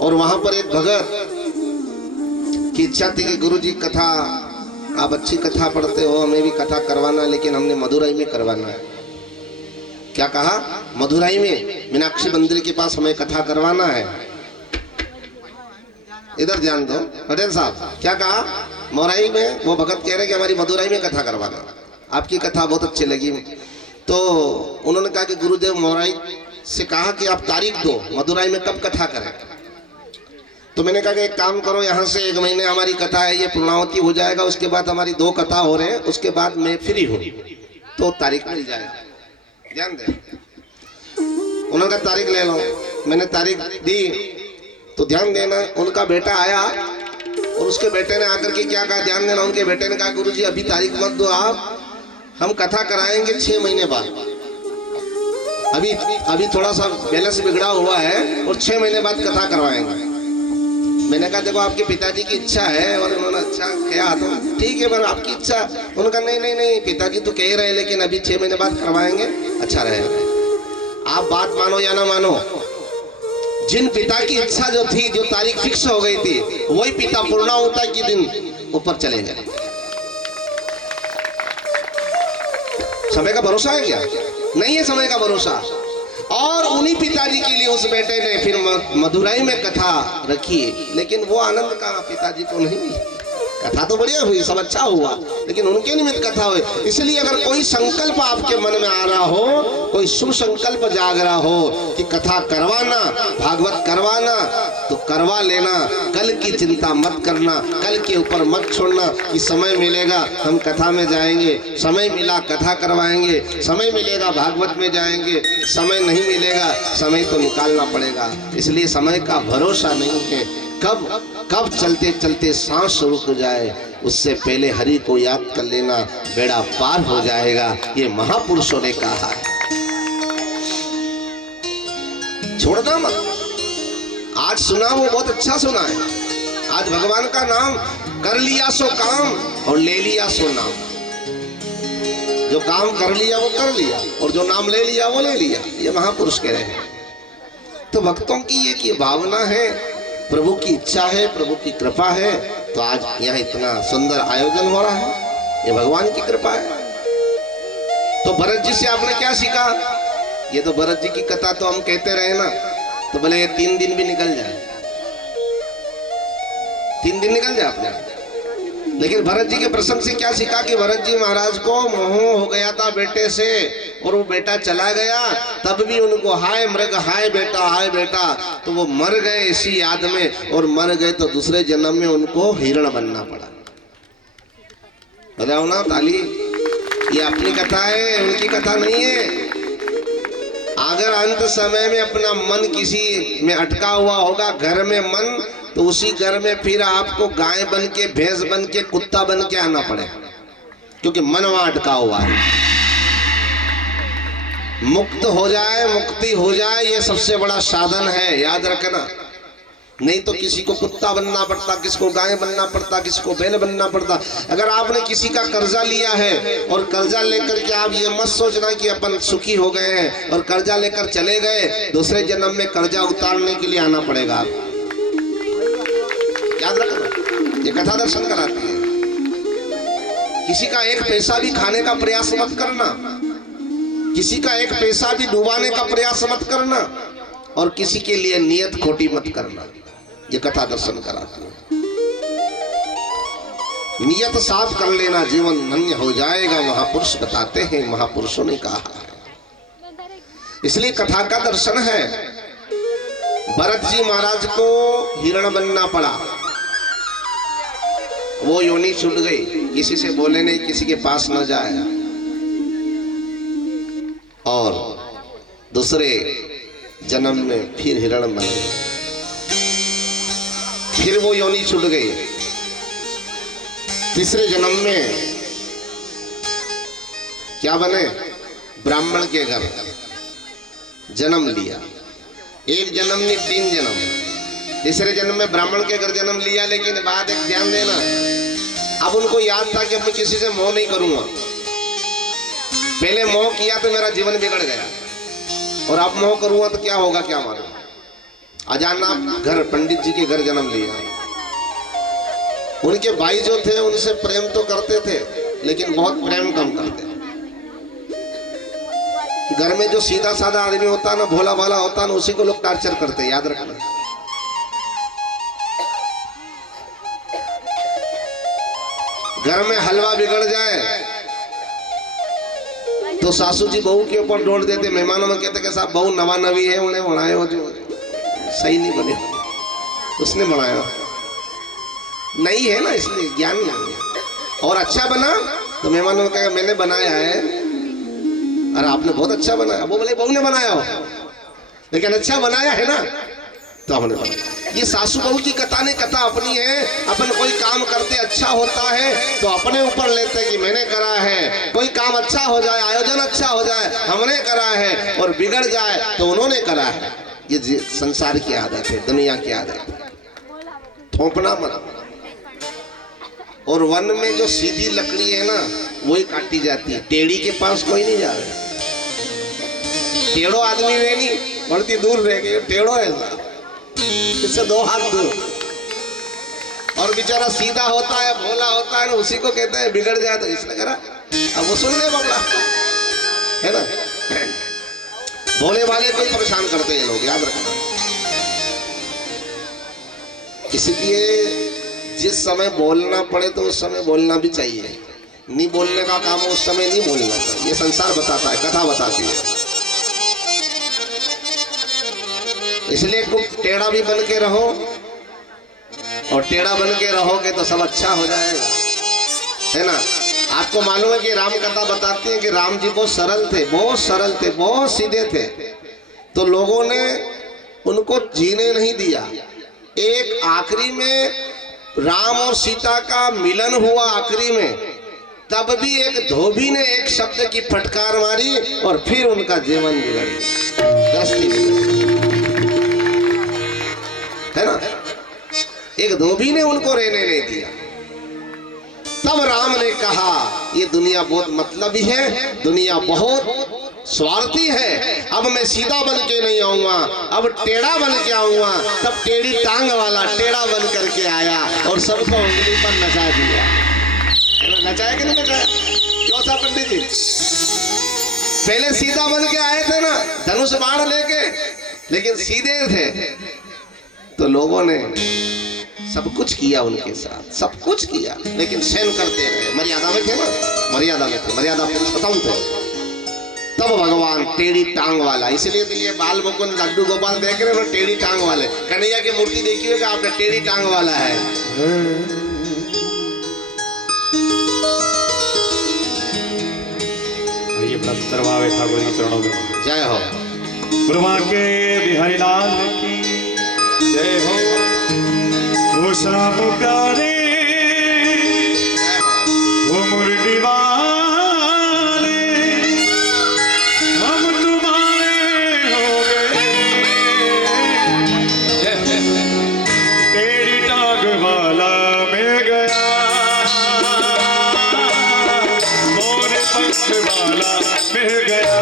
और वहां पर एक भगत की इच्छा थी कि गुरु जी कथा, आप अच्छी कथा पढ़ते हो, हमें भी कथा करवाना, लेकिन हमने मदुराई में करवाना है। क्या कहा? मदुराई में मीनाक्षी मंदिर के पास हमें कथा करवाना है। इधर ध्यान दो पटेल साहब, क्या कहा? मोराई में वो भगत कह रहे कि हमारी मदुराई में कथा करवाना, आपकी कथा बहुत अच्छी लगी। तो उन्होंने कहा कि गुरुदेव मोराई से कहा कि आप तारीख दो, मदुराई में कब कथा करें। तो मैंने कहा कि एक काम करो, यहाँ से 1 महीने हमारी कथा है, ये पूर्णावती हो जाएगा, उसके बाद हमारी 2 कथा हो रहे हैं, उसके बाद मैं फ्री हूँ, तो तारीख मिल जाएगा। ध्यान दे। उन्होंने कहा तारीख ले लो। मैंने तारीख दी तो ध्यान देना, उनका बेटा आया और उसके बेटे ने आकर के क्या कहा, ध्यान देना, उनके बेटे ने कहा गुरुजी अभी तारीख मत दो आप, हम कथा कराएंगे 6 महीने बाद। अभी थोड़ा सा बैलेंस बिगड़ा हुआ है और 6 महीने बाद कथा करवाएंगे। मैंने कहा देखो आपके पिताजी की इच्छा है और उन्होंने अच्छा कहा तो ठीक है, पर आपकी इच्छा। उनका नहीं पिताजी तो कह रहे हैं, लेकिन अभी 6 महीने बाद करवाएंगे, अच्छा रहेगा। आप बात मानो या ना मानो, जिन पिता की इच्छा जो थी, जो तारीख फिक्स हो गई थी, वही पिता पूर्णाहुति के दिन ऊपर चले गए। समय का भरोसा है क्या? नहीं है समय का भरोसा। और उन्हीं पिताजी के लिए उस बेटे ने फिर मदुराई में कथा रखी, लेकिन वो आनंद कहाँ पिताजी को नहीं मिली। कथा तो बढ़िया हुई, सब अच्छा हुआ, लेकिन उनके निमित्त कथा हुई। इसलिए अगर कोई संकल्प आपके मन में आ रहा हो, कोई शुभ संकल्प जाग रहा हो कि कथा करवाना, भागवत करवाना, तो करवा लेना। कल की चिंता मत करना, कल के ऊपर मत छोड़ना कि समय मिलेगा हम कथा में जाएंगे, समय मिला कथा करवाएंगे, समय मिलेगा भागवत में जाएंगे, समय नहीं मिलेगा, समय तो निकालना पड़ेगा। इसलिए समय का भरोसा नहीं है, कब चलते चलते सांस रुक जाए, उससे पहले हरि को याद कर लेना, बेड़ा पार हो जाएगा। ये महापुरुषों ने कहा है, छोड़ना मत। आज सुना वो बहुत अच्छा सुना है। आज भगवान का नाम कर लिया सो काम और ले लिया सो नाम। जो काम कर लिया वो कर लिया, और जो नाम ले लिया वो ले लिया। ये महापुरुष कह रहे हैं। तो भक्तों की एक ये भावना है, प्रभु की इच्छा है, प्रभु की कृपा है, तो आज यहाँ इतना सुंदर आयोजन हो रहा है, ये भगवान की कृपा है। तो भरत जी से आपने क्या सीखा? ये तो भरत जी की कथा तो हम कहते रहे ना, तो भले ये 3 दिन भी निकल जाए, 3 दिन निकल जाए अपने, लेकिन भरत जी के प्रसंग से क्या सीखा कि भरत जी महाराज को मोह हो गया था बेटे से, और वो बेटा चला गया, तब भी उनको हाय मृग हाय बेटा, तो वो मर गए इसी याद में, और मर गए तो दूसरे जन्म में उनको हिरण बनना पड़ा। बताओ ना ताली, ये अपनी कथा है, उनकी कथा नहीं है। अगर अंत समय में अपना मन किसी में अटका हुआ होगा, घर में मन, तो उसी घर में फिर आपको गाय बन के, भैंस बन के, कुत्ता बन के आना पड़े, क्योंकि मन वहां अटका हुआ है। मुक्त हो जाए, मुक्ति हो जाए, ये सबसे बड़ा साधन है, याद रखना। नहीं तो किसी को कुत्ता बनना पड़ता, किसी को गाय बनना पड़ता, किसी को बैल बनना पड़ता। अगर आपने किसी का कर्जा लिया है और कर्जा लेकर के आप ये मत सोचना कि अपन सुखी हो गए हैं और कर्जा लेकर चले गए, दूसरे जन्म में कर्जा उतारने के लिए आना पड़ेगा। आप याद रखना, ये कथा दर्शन कराती है। किसी का एक पैसा भी खाने का प्रयास मत करना, किसी का एक पैसा भी डुबाने का प्रयास मत करना, और किसी के लिए नियत खोटी मत करना। ये कथा दर्शन कराती है। नियत साफ कर लेना, जीवन धन्य हो जाएगा, महापुरुष बताते हैं, महापुरुषों ने कहा है। इसलिए कथा का दर्शन है। भरत जी महाराज को हिरण बनना पड़ा, वो योनि छूट गई, किसी से बोले नहीं, किसी के पास न जाए, और दूसरे जन्म में फिर हिरण बन गए, फिर वो योनि छूट गई। तीसरे जन्म में क्या बने? ब्राह्मण के घर जन्म लिया। एक जन्म नहीं, 3 जन्म। तीसरे जन्म में ब्राह्मण के घर जन्म लिया, लेकिन बात एक ध्यान देना, अब उनको याद था कि अब मैं किसी से मोह नहीं करूंगा। पहले मोह किया तो मेरा जीवन बिगड़ गया, और अब मोह करूंगा तो क्या होगा क्या मालूम। अजाना घर पंडित जी के घर जन्म लिया। उनके भाई जो थे उनसे प्रेम तो करते थे लेकिन बहुत प्रेम कम करते। घर में जो सीधा साधा आदमी होता है ना, भोला भाला होता है ना, उसी को लोग टार्चर करते, याद रखना। घर में हलवा बिगड़ जाए तो सासू जी बहू के ऊपर डोल देते। मेहमानों में कहते कि साहब बहू नवा नवी है, उन्हें बनाए हो जो सही नहीं बने, उसने बनाया नहीं है ना, इसलिए ज्ञान नहीं है। और अच्छा बना तो मेहमानों ने कहा मैंने बनाया है, अरे आपने बहुत अच्छा बनाया। वो बोले बहू ने बनाया हो, लेकिन अच्छा बनाया है ना, तो हमने बनाया। ये सासू बहू की कथा ने कथा अपनी है। अपन कोई काम करते अच्छा होता है तो अपने ऊपर लेते हैं कि मैंने करा है। कोई काम अच्छा हो जाए, आयोजन अच्छा हो जाए, हमने करा है, और बिगड़ जाए तो उन्होंने करा है। ये संसार की आदत है, दुनिया की आदत है, थोपना मत। और वन में जो सीधी लकड़ी है ना वही काटी जाती है, टेढ़ी के पास कोई नहीं जा रहा। टेढ़ो आदमी वे नहीं बढ़ती दूर रह गई, टेढ़ो ऐसा इससे 2 हाथ दूर। और बेचारा सीधा होता है, भोला होता है ना, उसी को कहते हैं बिगड़ जाए तो इसने करा। अब वो सुन ले बबला है ना, भोले वाले को परेशान करते हैं लोग, याद रखना। इसलिए जिस समय बोलना पड़े तो उस समय बोलना भी चाहिए। नहीं बोलने का काम है उस समय नहीं बोलना चाहिए। ये संसार बताता है, कथा बताती है। इसलिए खूब टेढ़ा भी बन के रहो, और टेढ़ा बन के रहोगे तो सब अच्छा हो जाएगा, है ना। आपको मालूम है कि राम कथा बताती है कि राम जी बहुत सरल थे, बहुत सरल थे, बहुत सीधे थे, तो लोगों ने उनको जीने नहीं दिया। एक आखिरी में राम और सीता का मिलन हुआ आखिरी में, तब भी एक धोबी ने एक शब्द की फटकार मारी और फिर उनका जीवन बिगड़ गया, है ना। एक धोबी ने उनको रहने नहीं दिया। तब राम ने कहा ये दुनिया बहुत मतलबी है, दुनिया बहुत स्वार्थी है, अब मैं सीधा बन के नहीं आऊंगा, अब टेढ़ा बन के आऊंगा। तब टेढ़ी टांग वाला टेढ़ा बन करके आया और सबको उंगली पर नचा दिया। नचाया कि नहीं नचाया? क्यों था पंडित जी? पहले सीधा बन के आए थे ना, धनुष बाण लेके, लेकिन सीधे थे तो लोगों ने सब कुछ किया उनके साथ, सब कुछ किया, लेकिन सहन करते रहे। मर्यादा में थे ना, मर्यादा में थे, मर्यादा पुरुषोत्तम थे। तब भगवान टेढ़ी टांग वाला, इसलिए तो ये बाल मुकुंद लड्डू गोपाल देख रहे हो, टेढ़ी टांग वाले। कन्हैया की मूर्ति देखी होगी आपने, टेढ़ी टांग वाला है। ये अपना सुंदरभावे ठाकुर के चरणों में जय हो। ब्रह्मा के बिहारी लाल की जय हो। वो शाम प्यारे वो मुरली वाले हम तुम्हारे हो गए। तेरी टांग वाला मिल गया, मोरे पंख वाला मिल गया।